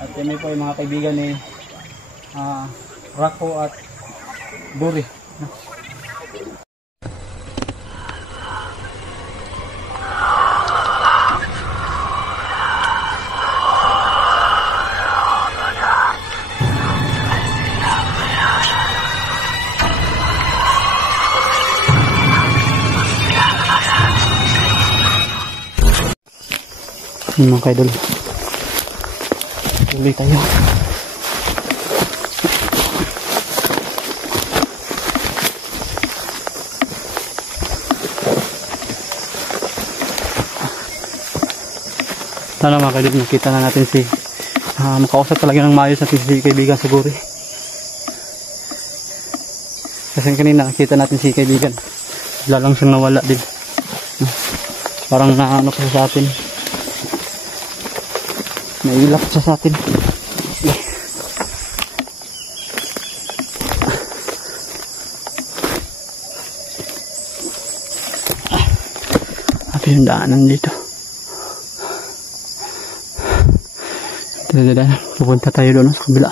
At yan po yung mga kaibigan ni Rako at Buri. Mga kaidol, tuloy tayo. Sana mga kaidol, nakita na natin si makausap talaga ng maayos natin si kaibigan sa Buri. Kasi kanina nakita natin si kaibigan, bigla lang siyang nawala din. Parang naano kasi sa atin, nailap siya sa atin. Apa yung daanan dito? Dada, pupunta tayo doon sa kabila.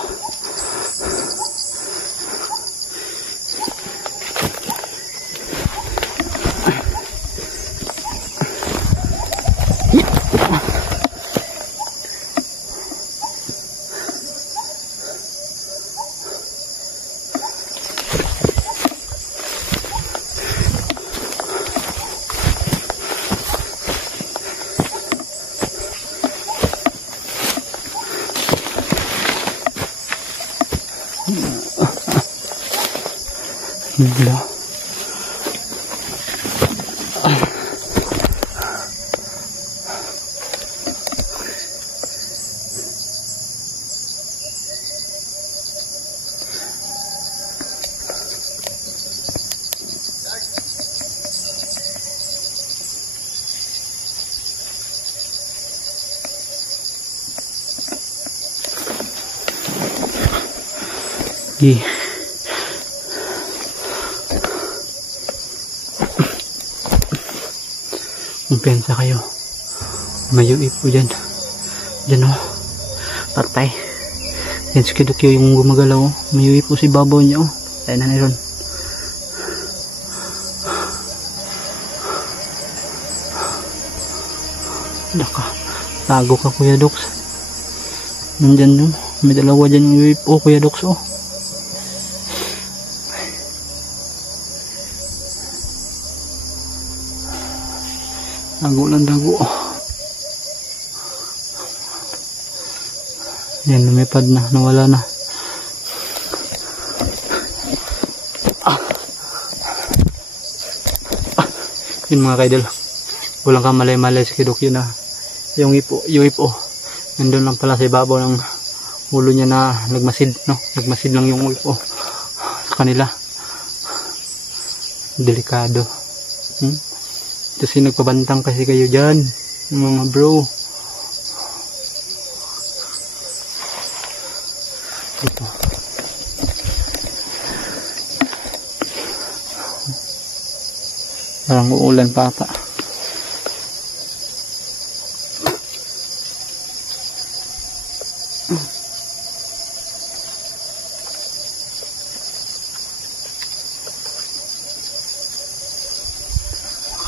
Gila. Kumpiyansa kayo, may UFO dyan. Dyan o, patay. Yan si Kidukyo yung gumagalaw o. May UFO si babaw niya o. Tayo na nilon. Naka, tago ka Kuya Dox. Nandyan o, may dalawa dyan yung UFO Kuya Dox o. Dago lang dago. Yan, lumipad na, nawala na. Yun mga kaidol, walang kamalay-malay si Kidukyo na yung UFO nandun lang pala sa ibabaw ng ulo niya na nagmasid, no? Nagmasid lang yung UFO sa kanila. Delikado. Kasi nagpabantang kasi kayo dyan, mga bro. Ito. Parang uulan pa ata.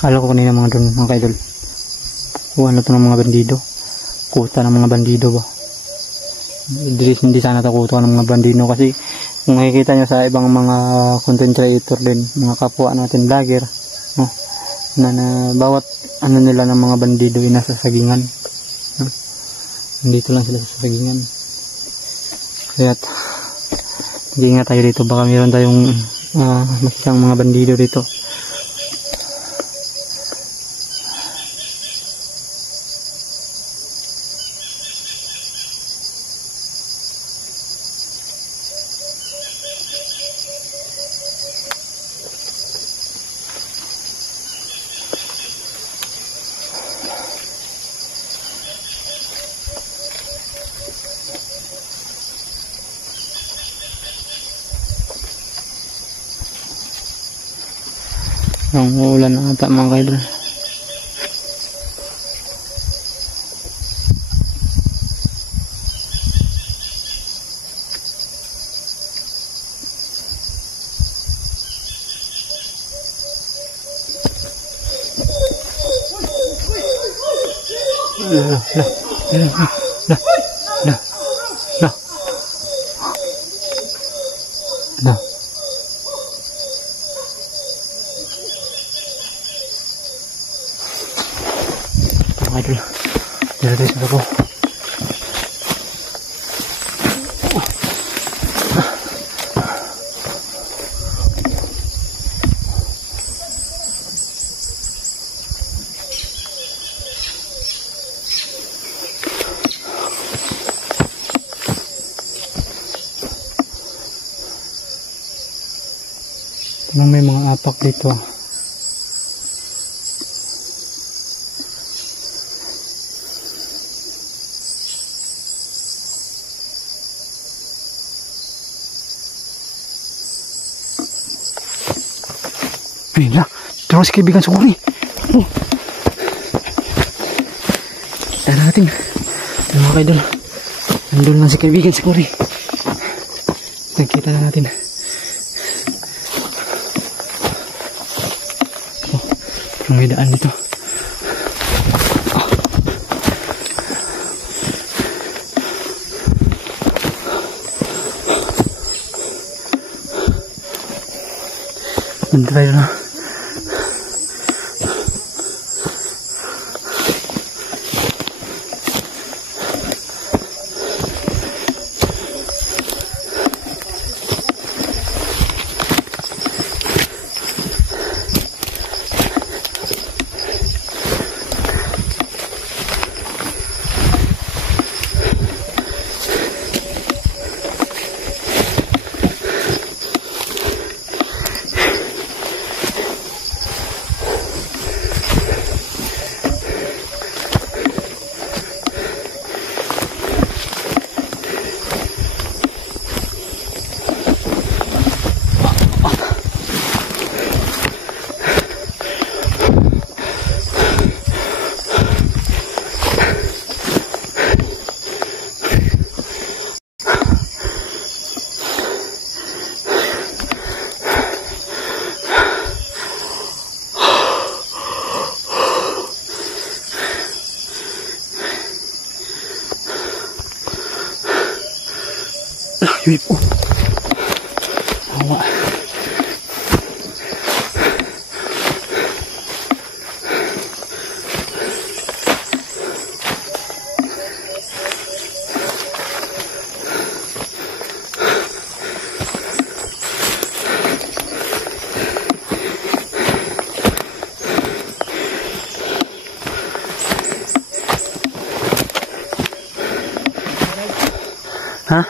Akala ko kanina mga doon mga kaidol, kuha na ito ng mga bandido, kuta ng mga bandido ba. Hindi sana ito kuta ng mga bandido, kasi kung makikita nyo sa ibang mga content creator din, mga kapwa natin vlogger, no? na bawat ano nila ng mga bandido ay nasa sagingan, no? Nandito lang sila sa sagingan. Kaya mag-ingat tayo dito, baka mayroon tayong makikang mga bandido dito. Ang ulan na ata mga kaidol. La. La. La. La. La. La. Mga idol. Dito tayo sa bako. May mga apak dito. Ayun na, tara si kaibigan sa kuri. Tara natin. Mga kaidol, nandun lang si kaibigan sa kuri. Nagkita na natin. May daan dito. Nandito tayo na. Yun po. Awa. Ha?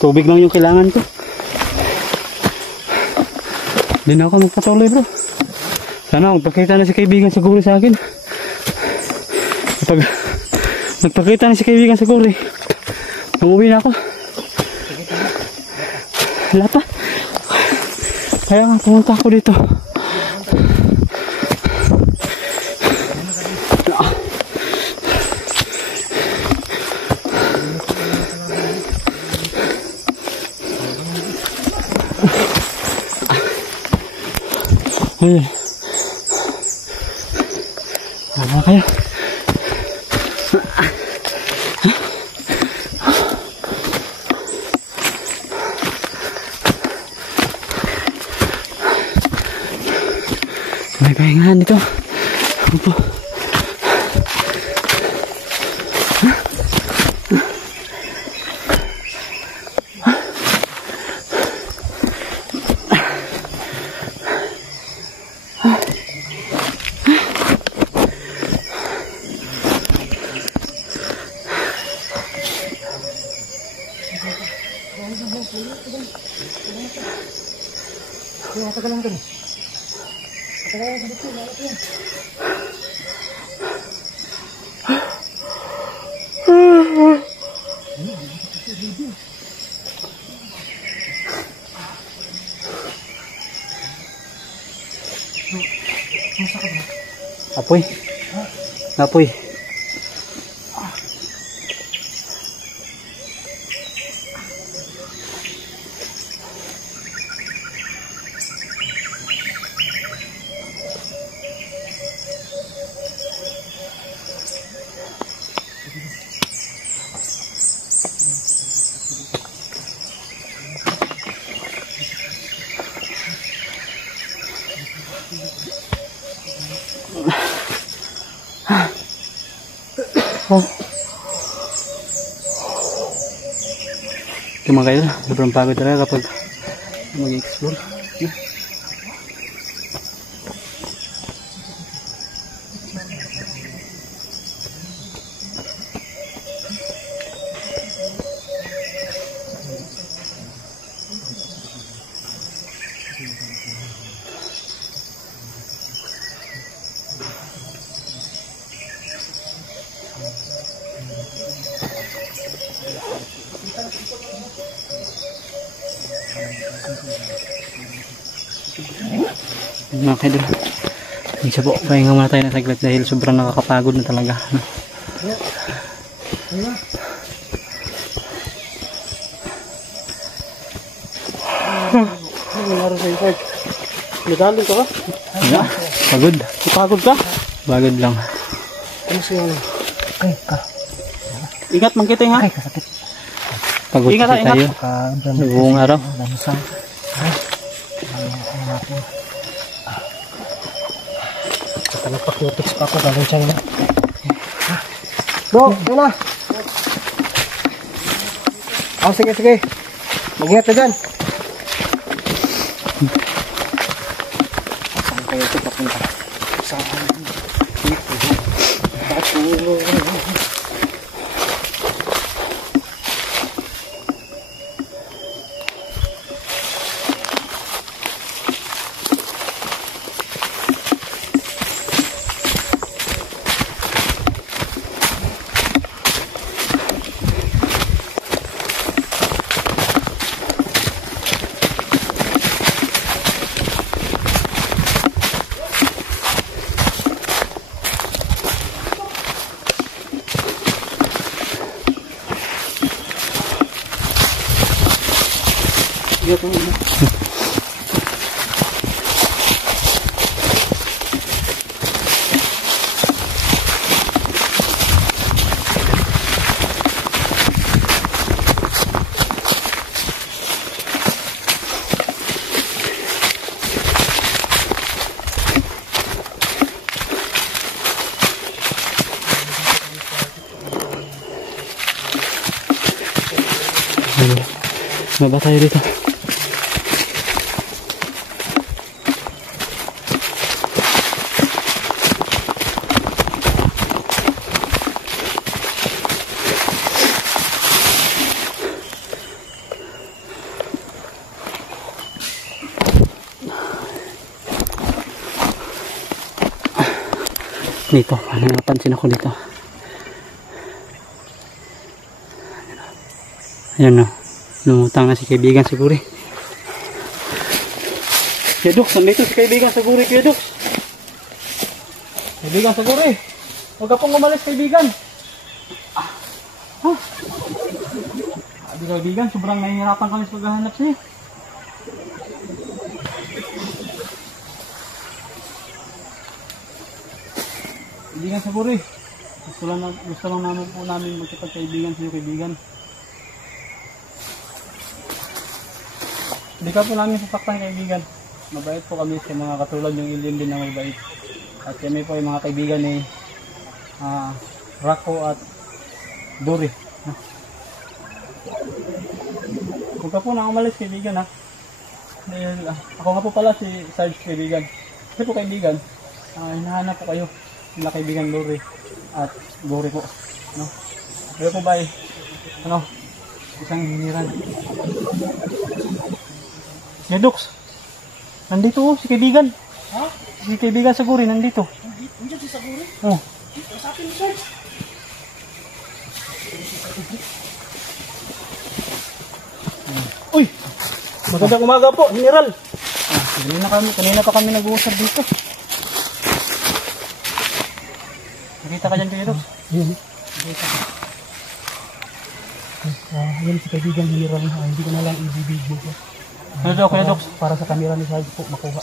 Tubig lang yung kailangan ko. Hindi na ako magpatuloy, bro. Sana magpakita na si kaibigan siguro sa akin. Kapag nagpakita na si kaibigan siguro, umuwi na ako. Wala pa. Kaya nga pumunta ako dito. Ayan. Tama kayo. May pahingahan dito. Opo. Apoy. Apoy. Ito mga kaidol, sobrang pagod talaga kapag mag-explore. Mga kaidol, isa po, pahinga muna tayo na saglit dahil sobrang nakakapagod na talaga. Nagaling ka ba? Yeah, pagod. Pagod ka? Pagod lang. Ano siya? Ay, ka. Ingat man kita nga. Pagod Ingat, kasi tayo. Buong araw. Saka nagpa-cutics pa ako galing China. Bro, yun na. Oh, sige, sige. Mag-ingat ka dyan. Saan kayo ito papunta? Saan? Baba tayo dito. Dito, ano napansin ako dito. Ayan o. Lumutang na si kaibigan siguro. Kuya Dux, nandito si kaibigan sa guri, Kuya Dux. Kaibigan sa guri. Huwag ka pong umalis, kaibigan. Sabi kaibigan, sobrang nahihirapan kami sa paghahanap sa'yo. Kaibigan sa guri. Gusto lang naman po namin magkipagkaibigan sa iyo, kaibigan. Hindi ka po namin sasaktan, kaibigan. Mabait po kami sa mga katulad yung alien din na mabait. At kami po yung mga kaibigan ni Rako at Dory. Huwag ka po na umalis, kaibigan, ha. Dahil, ako nga po pala si Sarge, kaibigan. Kasi po, kaibigan, hinahanap po kayo nila kaibigan Dory at Dory po, no? Kaya po ba isang hiniran. Kuya Dux, nandito si kaibigan. Ha? Si kaibigan sa guri, nandito. Nandiyan si sa guri? Oo. Sa atin, sir. Uy! Magandang umaga po, General. Kanina pa kami nag-uusap dito. Nakita ka dyan, Kuya Dux? Yun. Nakita ka. Yan si kaibigan General. Hindi ko na lang i-video ko. Ano daw, Kuya Dux? Para sa camera ni Sarge po makuha.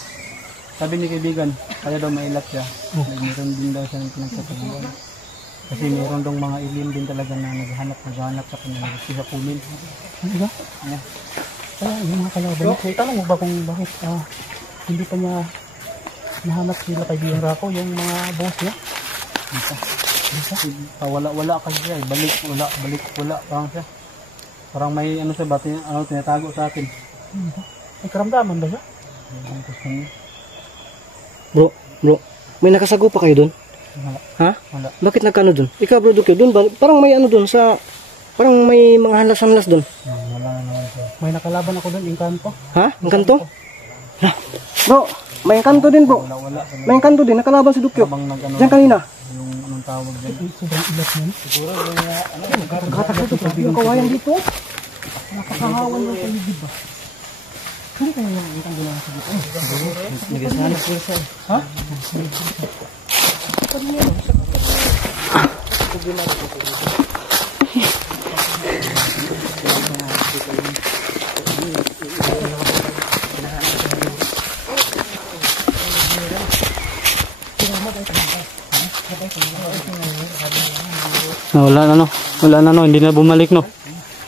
Sabi ni kaibigan, kaya daw mailat siya. Meron din daw siya ng pinagsasabihan. Kasi meron daw mga alien din talaga na naghahanap sa kanya. Sa kunin. Ano ba? Yeah. Kaya yung mga kalaban. Tanong mo ba kung bakit hindi pa niya nahanap sila kaibigan Rako, yung mga boss niya? Wala kasi siya. Balik, wala. Parang siya. Parang may ano siya ba, tinatago sa atin. May karamdaman ba siya? Bro, may nakasago pa kayo doon? Wala. Ha? Wala. Bakit nagkano doon? Ikaw bro Duque, doon ba? Parang may ano doon sa... Parang may mga halas-halas doon. Wala naman siya. May nakalaban ako doon, Engkanto. Ha? Engkanto? Ha? Bro, may engkanto din bro. Wala. May engkanto din, nakalaban si Duque. Habang nag-ano, Diyan kanina. yung anong tawag dyan. Sobrang ilat mo. Siguro yung Nagkatakot ito. Yung kawayan dito. napakahawan ng paligid ba? Hindi kaya yung itang ginawa sa dito. Nagasahanap ko siya. Ha? Wala na no, hindi na bumalik no.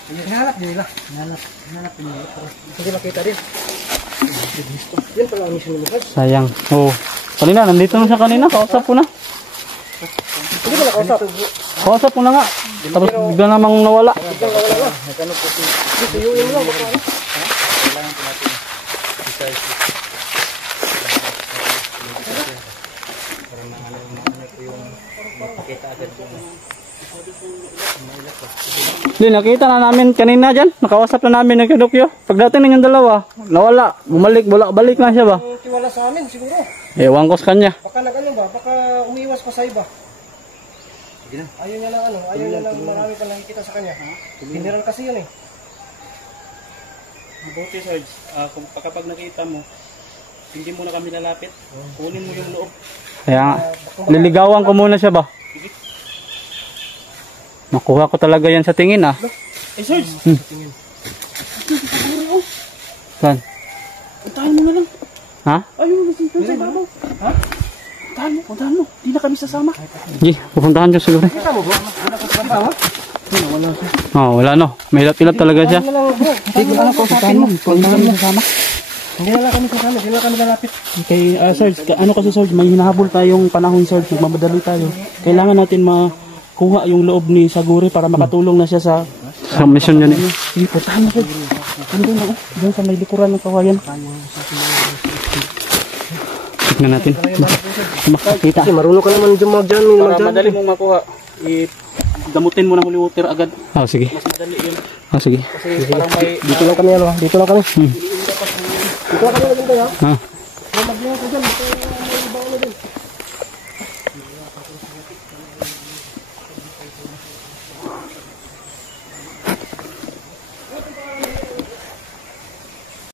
Hinahanap nila. Hinahanap nila. Hindi makita din. Yan pala ang mission nila. Sayang. Oo. Kanina, nandito na siya kanina. Kausap ko na. Hindi ko nakausap. Kausap ko na nga. Tapos bigla namang nawala. Biglang nawala na. Dito yung lang. Baka ano? Hindi, nakita na namin kanina dyan. Nakausap na namin ng Kidukyo. Pagdating ninyong dalawa, nawala. Balik na siya ba? Ang tiwala sa amin siguro. Ewan ko sa kanya. Baka nag-ano ba? Baka umiwas pa sa iba. Ayaw niya lang ano. Ayaw niya lang marami pa nakikita sa kanya. Biniran kasi yun eh. Mabuti Sarge, kung kapag nakita mo, hindi mo na kami lalapit. Kunin mo yung loob. Kaya liligawan ko muna siya ba? Nakuha ko talaga yan sa tingin ah. Eh Sarge! Saan? Puntahan mo na lang. Ha? Ayaw mo na sa ibabaw. Ha? Puntahan mo. Di na kami sasama. Hindi, pupuntahan siya siguro. Kita mo bro? Wala no. Mahilap-hilap talaga siya. Hindi ko alam kung sa akin mo. Hindi kami sasama. Hindi na lang kami sasama. Hindi na kami lalapit. Kay Sarge, ano kasi Sarge, may hinahabol tayong panahon Sarge, magmamadali tayo. Kailangan natin makuha yung loob ni Saguri para makatulong na siya sa mission niya eh. Sige, puntahan mo Sarge. Andun na doon sa may likuran ng kawayan. Tignan natin. Makakita. Kasi marunong ka naman dyan mag-dyan. Para madali mong makuha, gamutin mo ng holy water agad. Sige. Mas madali yun. Sige. Kasi parang may... Dito lang kami ano. Dito lang kami. Dito lang kami nagbintay ha. Ha? Mag-dyan ka dyan. May iba ano din.